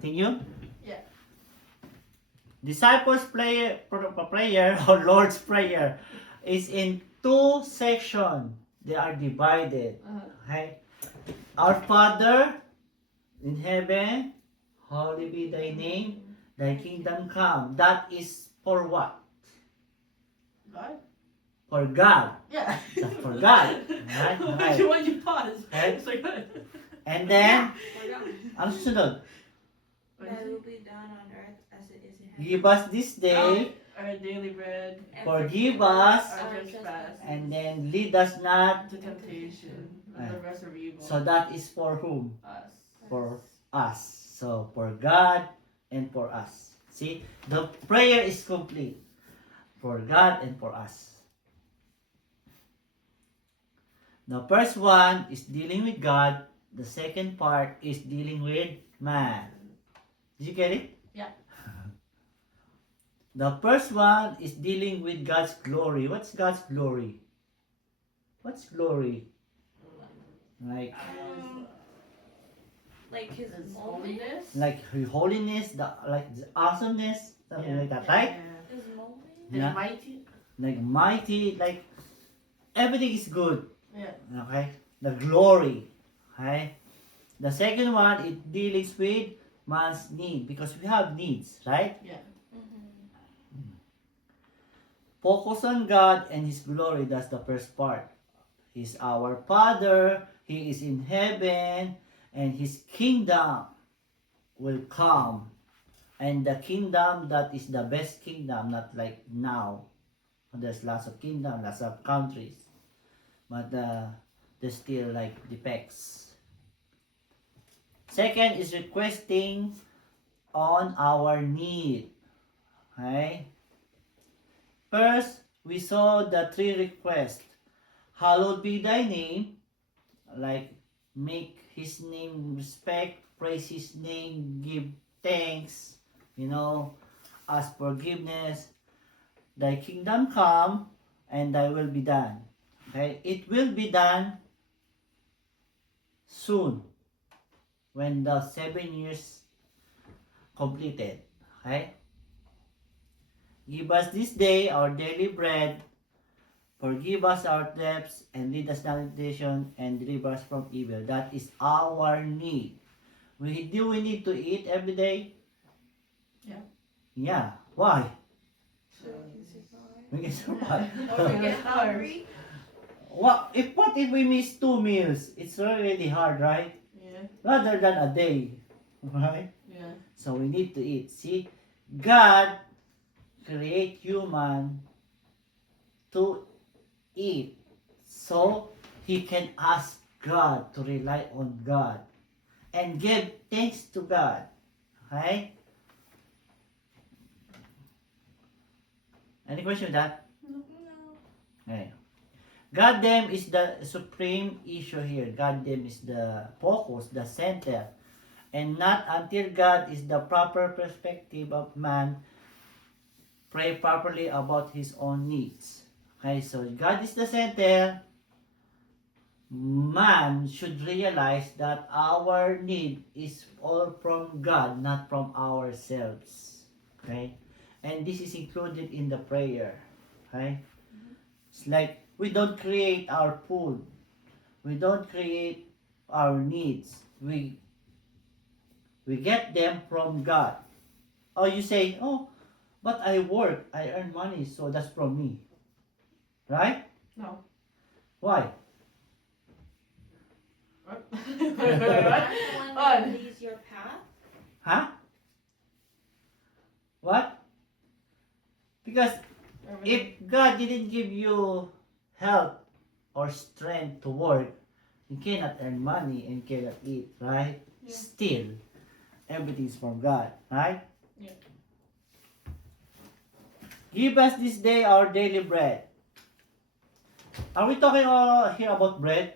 Continue. Yeah. Disciples' prayer or Lord's Prayer is in two sections. They are divided. Okay? Our Father in heaven, holy be thy name, thy kingdom come. That is for what? God? For God. Yeah. That's for God. Right? Right. Why'd you pause? Okay. It's like, what? And then, For God. ang susunod, Thy will be done on earth as it is in heaven. give us this day, Our daily bread, And forgive us, our trespasses, and then lead us not. to temptation, and the rest of evil. So that is for whom? Us. For us. So for God and for us. See, the prayer is complete. For God and for us. The first one is dealing with God. The second part is dealing with man. Did you get it? Yeah. The first one is dealing with God's glory. What's God's glory? What's glory? Like Like his His moment. holiness. His holiness, the awesomeness, something like that, right? Yeah. His moment. His Yeah. mighty. Like mighty, like everything is good. Yeah. Okay? The glory. Okay? The second one, it deals with man's need because we have needs, right? Yeah. Focus on God and His glory. That's the first part. He's our Father. He is in heaven. And His kingdom will come. And the kingdom that is the best kingdom, not like now. There's lots of kingdom, lots of countries. But there's still like defects. Second is requesting on our need. Okay? First, we saw the three requests. Hallowed be thy name, like make his name respect, praise his name, give thanks, ask forgiveness. Thy kingdom come, and thy will be done. Okay? It will be done soon, when the 7 years completed. Okay? Give us this day our daily bread. Forgive us our debts and lead us not into temptation and deliver us from evil. That is our need. Do we need to eat every day? Yeah. Yeah. Why? So he can survive. We can survive. Or we Get get starved. hungry. What if we miss 2 meals? It's really hard, right? Yeah. Rather than a day. Right? Yeah. So we need to eat. See, God create human to eat. So he can ask God to rely on God and give thanks to God. Okay? Any question with that? No. Okay. Goddamn is the supreme issue here. Goddamn is the focus, the center. And not until God is the proper perspective of man, pray properly about his own needs. Okay, so God is the center. Man should realize that our need is all from God, not from ourselves. Okay? And this is included in the prayer. Okay? It's like we don't create our food. We don't create our needs. We get them from God. Or you say, oh, but I work, I earn money, so that's from me. Right? No. Why? What? I'm the one that leads your path. Huh? What? Because if God didn't give you health or strength to work, you cannot earn money and cannot eat, right? Yeah. Still, everything's from God, right? Yeah. Give us this day our daily bread. Are we talking here about bread?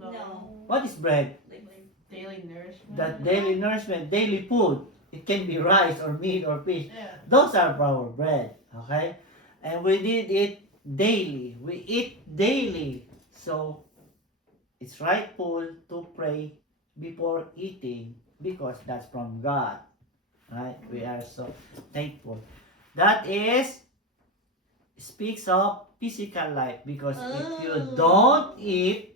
No. What is bread? Like Daily nourishment. That daily nourishment, daily food. It can be rice or meat or fish. Yeah. Those are our bread, okay? And we did it daily. We eat daily. So, it's rightful to pray before eating because that's from God. Right? We are so thankful. That is speaks of physical life because if you don't eat,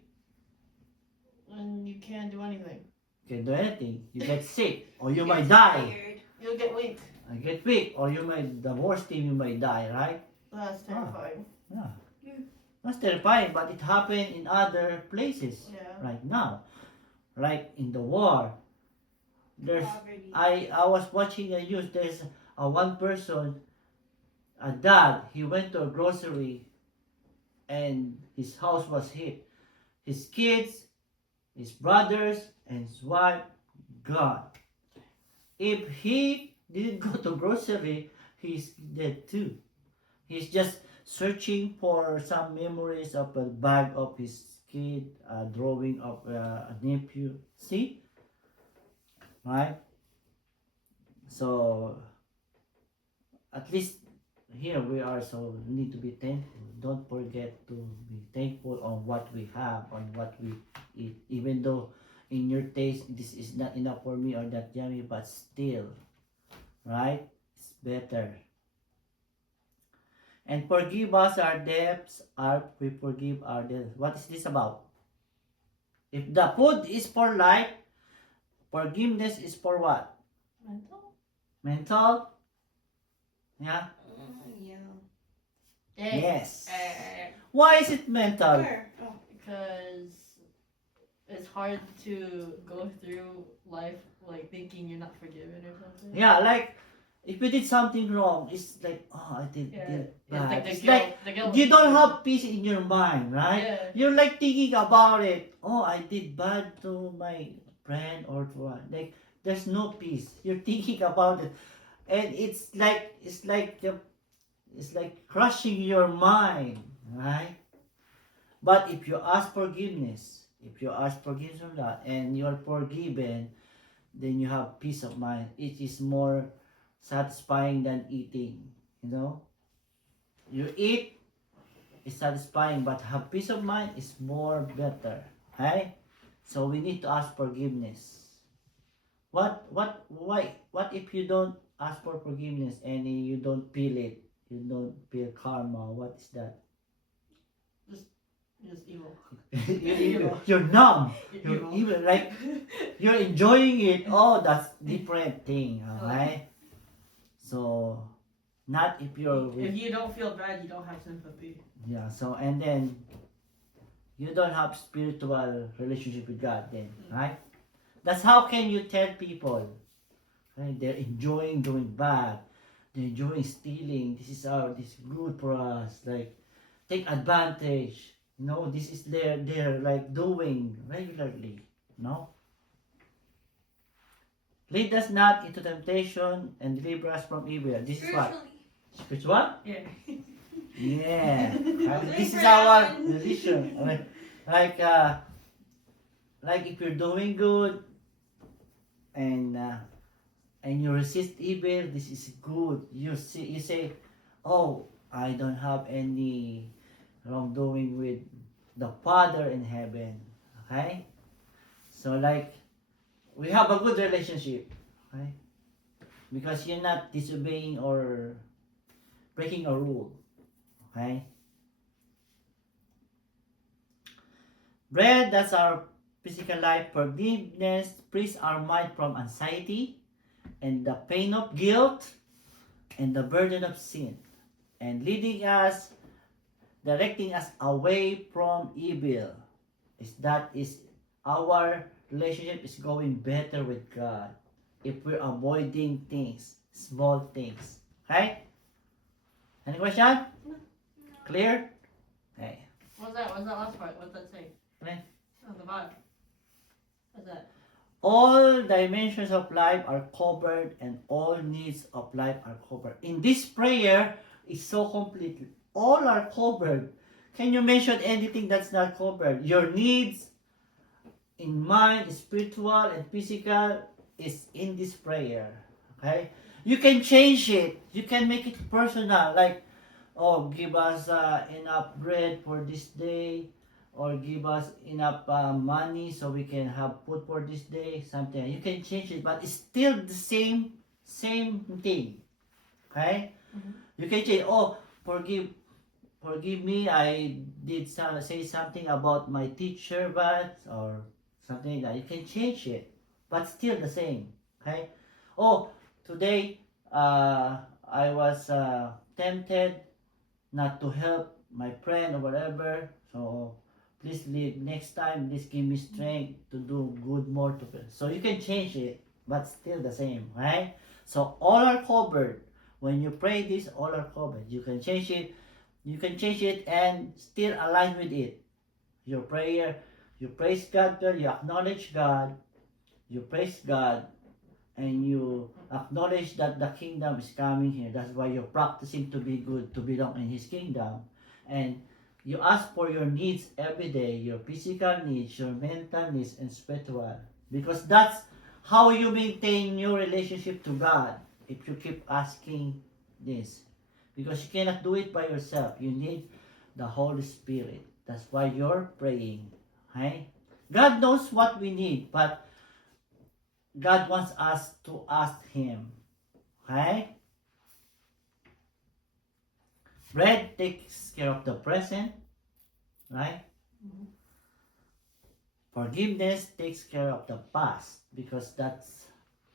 And you can't do anything. you can do anything. You get sick or you He might gets die. tired. You'll get weak. I get weak or you might, the worst thing, you might die, right? That's terrifying. Yeah. That's terrifying, but it happened in other places Yeah. right now. Like in the war. There's Poverty. I was watching the news. There's a one person, a dad. He went to a grocery, and his house was hit. His kids, his brothers, and his wife gone. If he didn't go to grocery, he's dead too. He's just searching for some memories of a bag of his kid, a drawing of a nephew. See, right? So at least here we are, so we need to be thankful. Don't forget to be thankful on what we have, on what we eat. Even though in your taste this is not enough for me or not yummy, but still, right? It's better. And forgive us our debts, we forgive our debts. What is this about? If the food is for life, forgiveness is for what? Mental? Mental? Yeah? Yeah. Yes. Eh, Why is it mental? Where? Oh. because it's hard to go through life like thinking you're not forgiven or something. Yeah, like if you did something wrong, it's like, oh, I did, Yeah. did It's bad. like the It's guilt. like the guilt. you don't have peace in your mind, right? Yeah. You're like thinking about it. Oh, I did bad to my friend or to what? Like there's no peace. You're thinking about it, and it's like crushing your mind, right? But if you ask forgiveness, from God and you're forgiven, then you have peace of mind. It is more satisfying than eating. You know, you eat is satisfying, but have peace of mind is more better. Right? So we need to ask forgiveness. What if you don't ask for forgiveness and you don't feel it? You don't feel karma. What is that? Just evil. You're numb. You're You're even like you're enjoying it. Oh, that's different thing. Alright. So, not if you're If you don't feel bad, you don't have sympathy. yeah. So and then you don't have spiritual relationship with God. Then right. That's how can you tell people, right? They're enjoying doing bad. They're enjoying stealing. This is good for us. Like take advantage. No, this is they're like doing regularly. No. Lead us not into temptation and deliver us from evil. This is what? Spiritual? Yeah. Yeah. This is for our that one. religion. Like like if you're doing good and you resist evil, this is good. You say, oh, I don't have any wrongdoing with the Father in heaven. Okay? So like we have a good relationship. Okay? Because you're not disobeying or breaking a rule. Okay? Bread, that's our physical life. Forgiveness frees our mind from anxiety and the pain of guilt and the burden of sin, and leading us, directing us away from evil. That is our relationship is going better with God if we're avoiding things, small things. Okay? Any question? Clear? Okay. What's that? What's that last part? What's that say? Okay. On the bottom. What's that? All dimensions of life are covered and all needs of life are covered. In this prayer, it's so complete. All are covered. Can you mention anything that's not covered? Your needs in mind, spiritual and physical is in this prayer. Okay? You can change it. You can make it personal. Like, oh, give us enough bread for this day, or give us enough money so we can have food for this day. Something you can change it, but it's still the same same thing. Okay? Mhm. You can change, oh, forgive me, I did say something about my teacher, but, or something like that. You can change it, but still the same. Okay? Oh, today, I was tempted not to help my friend or whatever. So please leave next time. Please give me strength to do good more to people. So you can change it, but still the same, right? So all are covered. When you pray this, all are covered. You can change it. You can change it and still align with it. Your prayer, you praise God, you acknowledge God, you praise God, and you acknowledge that the kingdom is coming here. That's why you're practicing to be good, to belong in His kingdom. And you ask for your needs every day, your physical needs, your mental needs, and spiritual. Because that's how you maintain your relationship to God if you keep asking this. Because you cannot do it by yourself. You need the Holy Spirit. That's why you're praying. Okay? God knows what we need, but God wants us to ask Him. Okay? Bread takes care of the present, right? Mhm. Forgiveness takes care of the past because that's,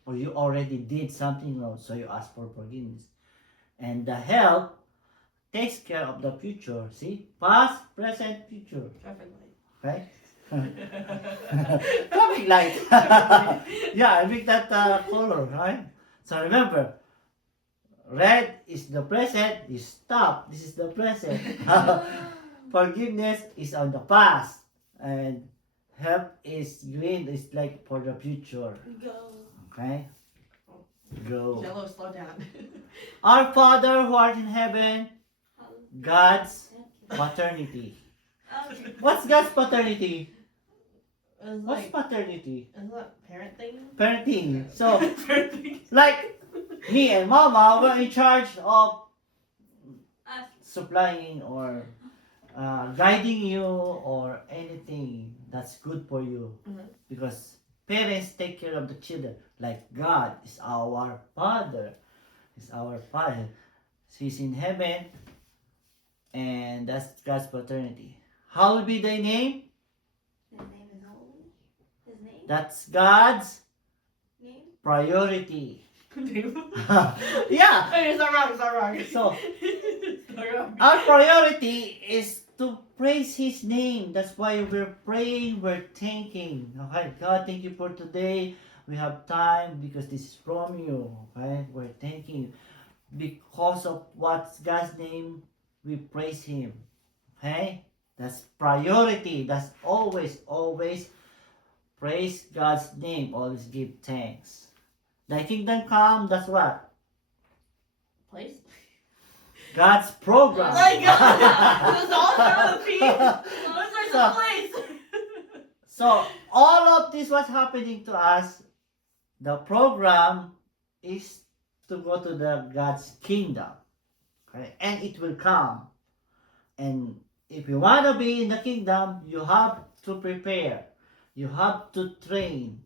or you already did something wrong, so you ask for forgiveness. And the help takes care of the future. See? Past, present, future. Traffic light. Right? Traffic light. Yeah, I make that color, right? So remember, red is the present, you stop. This is the present. Forgiveness is on the past. And help is green, is like for the future. Go. Okay? Go. Jello, slow down. Our Father who art in heaven, God's Okay. paternity. Okay. What's God's paternity? It's What's like, paternity? isn't that parent thing? Parenting. So, Parenting. like, me and Mama were in charge of Us. supplying or guiding you or anything that's good for you. Mhm. Because parents take care of the children. Like God is our Father. Is our Father. He's in heaven. And that's God's paternity. How will be thy name? His name is holy. His name. That's God's Name. priority. Yeah. Yeah. It's not wrong. It's not wrong. So, It's not wrong. our priority is to praise His name. That's why we're praying, we're thanking. Okay, God, thank you for today. We have time because this is from you. Okay, we're thanking because of what's God's name. We praise Him. Okay, that's priority. That's always praise God's name. Always give thanks. Thy kingdom come. That's what Place? God's program. Oh My God! This is all start with a P. So- What's So- the place? So all of this was happening to us. The program is to go to the God's kingdom, okay? And it will come. And if you want to be in the kingdom, you have to prepare. You have to train.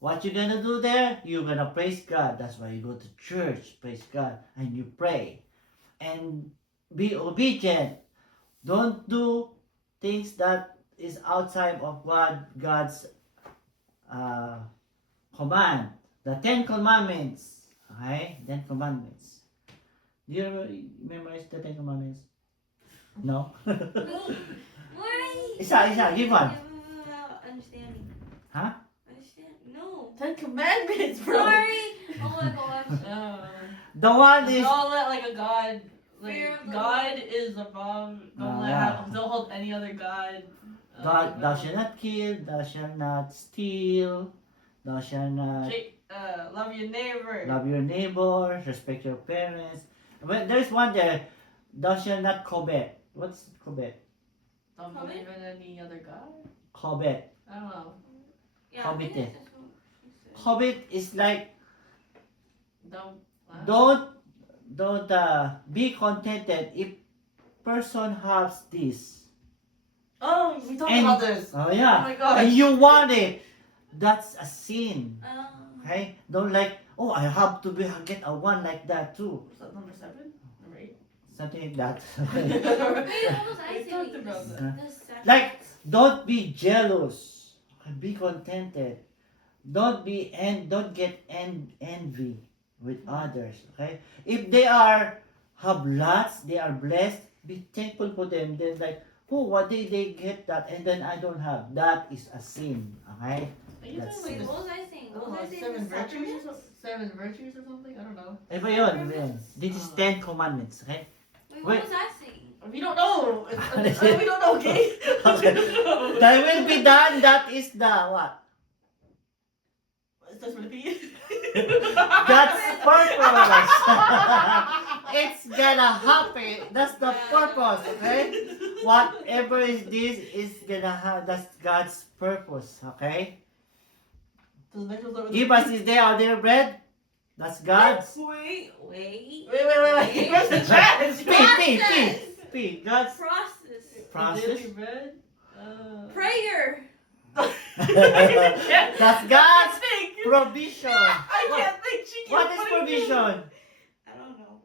What you gonna do there? You're gonna praise God. That's why you go to church, praise God, and you pray. And be obedient. Don't do things that is outside of God's uh, command. The Ten Commandments. Okay? Ten Commandments. Do you memorize the Ten Commandments? No? Why? Isa, give one. Understanding. Huh? Understand? No. 10 Commandments, bro. Sorry. Oh my gosh. The one is Don't let like a god. Fear Like of the God is above. Don't let yeah. don't hold any other god. thou shalt not kill, thou shalt not steal, thou shalt not Love your neighbor. love your neighbor, respect your parents. Well, there's one there, thou shalt not covet. What's covet? Don't Comment? believe in any other god. Covet. I don't know. Yeah. I think Coveted. that's just what she said. Covet is like Don't. don't be contented if person has this. Oh, we talked And- about this. Oh Oh yeah. my gosh. And you want it. That's a sin. Oh. Okay? Don't like, oh, I have to get a one like that too. Was that number 7? Number 8? Something like that. Wait, what was I We talked saying? about that. The second. Like, don't be jealous. Be contented. Don't get envy with others. Okay? If they have lots, they are blessed, be thankful for them. Then like, oh, what did they get that and then I don't have? That is a sin. Okay? Are you That's talking Wait, like what was I saying? the, What was I saying? 7 The virtues or sacraments? something? 7 virtues or something? I don't know. Iba yun. This is 10 commandments. Okay? Wait, Wait. what was I saying? We don't know. We don't know, okay? Okay. That will be done. That is the what? Let's just repeat. That's purpose. It's gonna happen. That's the purpose, okay? Whatever is this is gonna have. That's God's purpose, okay? So the next one's over Give us this day our daily bread. That's God's. Wait. Wait. Where's the trash? P. God's Process. process. Daily bread? Prayer. That's God's think. provision. I can't think. What is provision? I don't know.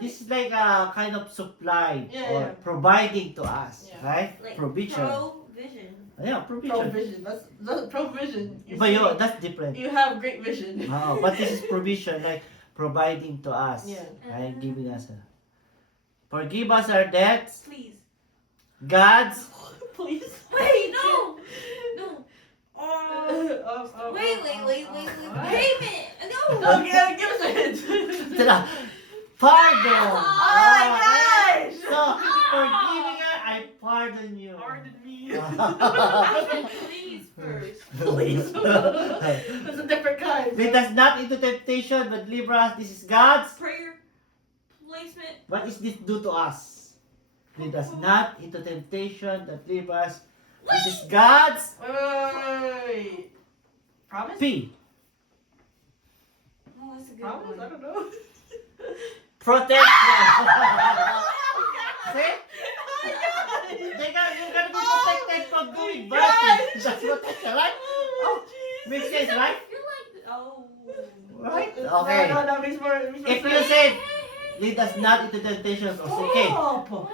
This is like a kind of supply Yeah, or yeah. providing to us, Yeah. right? Like Provision. provision. Yeah, provision. Provision. That's provision. You But see, that's different. you have great vision. Oh, but this is provision, like providing to us. Yeah. Right? Giving us forgive us our debts. Please. God's. Please. Wait, no. No. Wait. Payment. No. Okay, give us a hint. Pardon. Oh my gosh! So, forgiving her, I pardon you. Pardon me. Please first. Please. That's a different kind. Lead us not into temptation, but deliver us. This is God's. Prayer. Placement. What is this do to us? Lead us not into temptation, but deliver us. This is God's Wait. Promise? P. Oh, that's a good Promise? I one. don't know. Protection. See? Oh my God. You're gonna be protected from doing bad Yes. things. That's protection, right? Oh, Makes Jesus. sense, right? I feel like oh. Right? No, Okay. no, makes more If you sense. said, lead us not into temptation, or say, okay, Stop.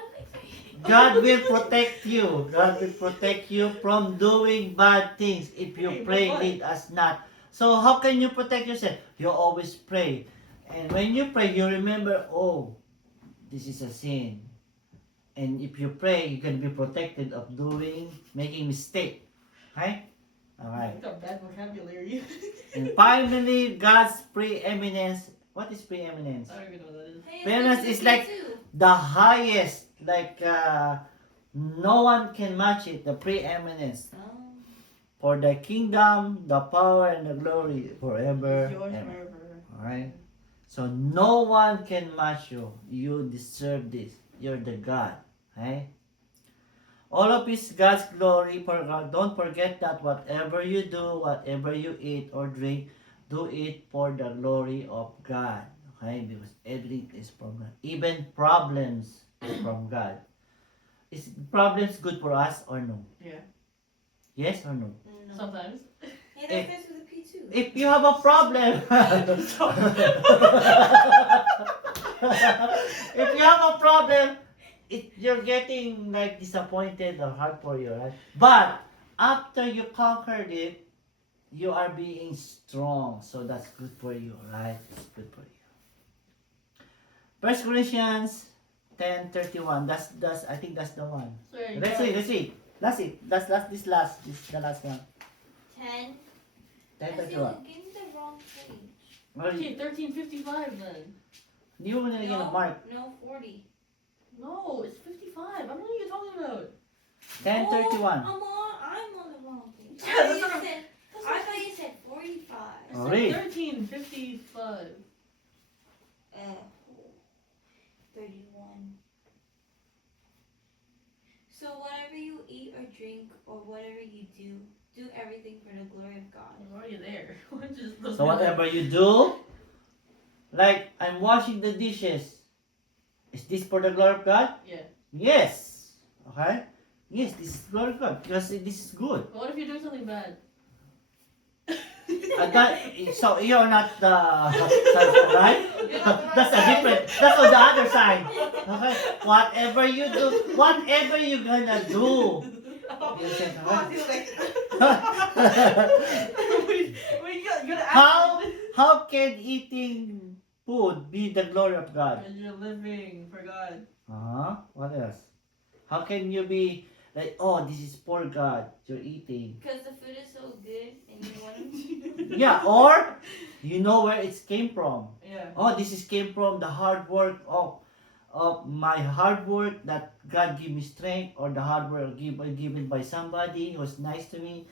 God will protect you. God will protect you from doing bad things if you Hey, pray, but what? lead us not. So how can you protect yourself? You always pray. And when you pray, you remember, oh, this is a sin. And if you pray, you can be protected of making mistake. Okay? Alright. I've got bad vocabulary. And finally, God's preeminence. What is preeminence? I don't even know what that is. Hey, Fairness it's is like- too. The highest, like no one can match it, the preeminence. Oh. For the kingdom, the power, and the glory forever. Yours and- forever. Alright? So no one can match you. You deserve this. You're the God. Okay? All of is God's glory. Don't forget that whatever you do, whatever you eat or drink, do it for the glory of God. Okay? Because everything is from God. Even problems is from God. Is problems good for us or no? Yeah. Yes or no? No. Sometimes. Hey, that starts with a P too. If you have a problem, if you have a problem, you're getting like disappointed or hard for you, right? But after you conquered it, you are being strong. So that's good for you, right? It's good for you. 1 Corinthians 10:31. That's I think that's the one. Sorry, Let's see. This is the last one. 10. 10:31. Give me the wrong page. Well, Okay, 1355 then. Hindi mo nilagyan ng mark. No, 40. No, it's 55. I don't know what you're talking about. 10:31. Oh, I'm on the wrong page. Yeah, that's what I thought you said 45. It's Oh, really? 1355. 31. So whatever you eat or drink or whatever you do everything for the glory of God. I'm already there. So whatever you do, like I'm washing the dishes, is this for the glory of God? Yeah. Yes. Okay? Yes, this is glory of God because this is good. But what if you're doing something bad? So you're not the side, right? That's a different. That's on the other side. Okay. Whatever you do, whatever you gonna do. You said, right? You gotta How can eating food be the glory of God? Because you're living for God. What else? How can you be like, oh, this is for God, you're eating? Because the food is so good and you want to. Yeah, or you know where it came from. Yeah. Oh, this is came from the hard work of my hard work that God give me strength, or the hard work given by somebody who was nice to me.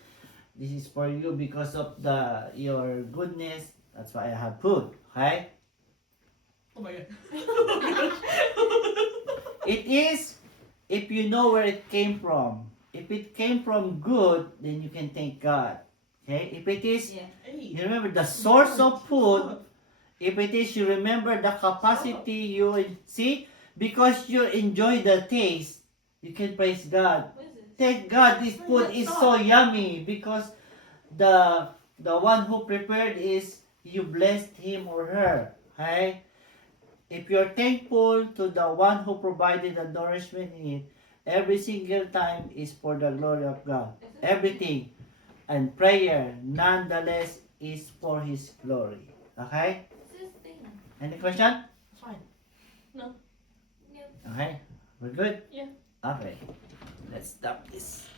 This is for you because of your goodness. That's why I have food. Okay? Oh my god. It is if you know where it came from. If it came from good, then you can thank God. Okay? If it is, Yeah. you remember the source of food. If it is, you remember the capacity you see, because you enjoy the taste, you can praise God. What is this? Thank God this food is so yummy, because the one who prepared is, you blessed him or her. Okay? If you're thankful to the one who provided the nourishment in it, every single time is for the glory of God. Everything. And prayer, nonetheless, is for His glory. Okay? What's this thing? Any question? It's fine. Nope. Okay? We're good? Yeah. Okay. Let's stop this.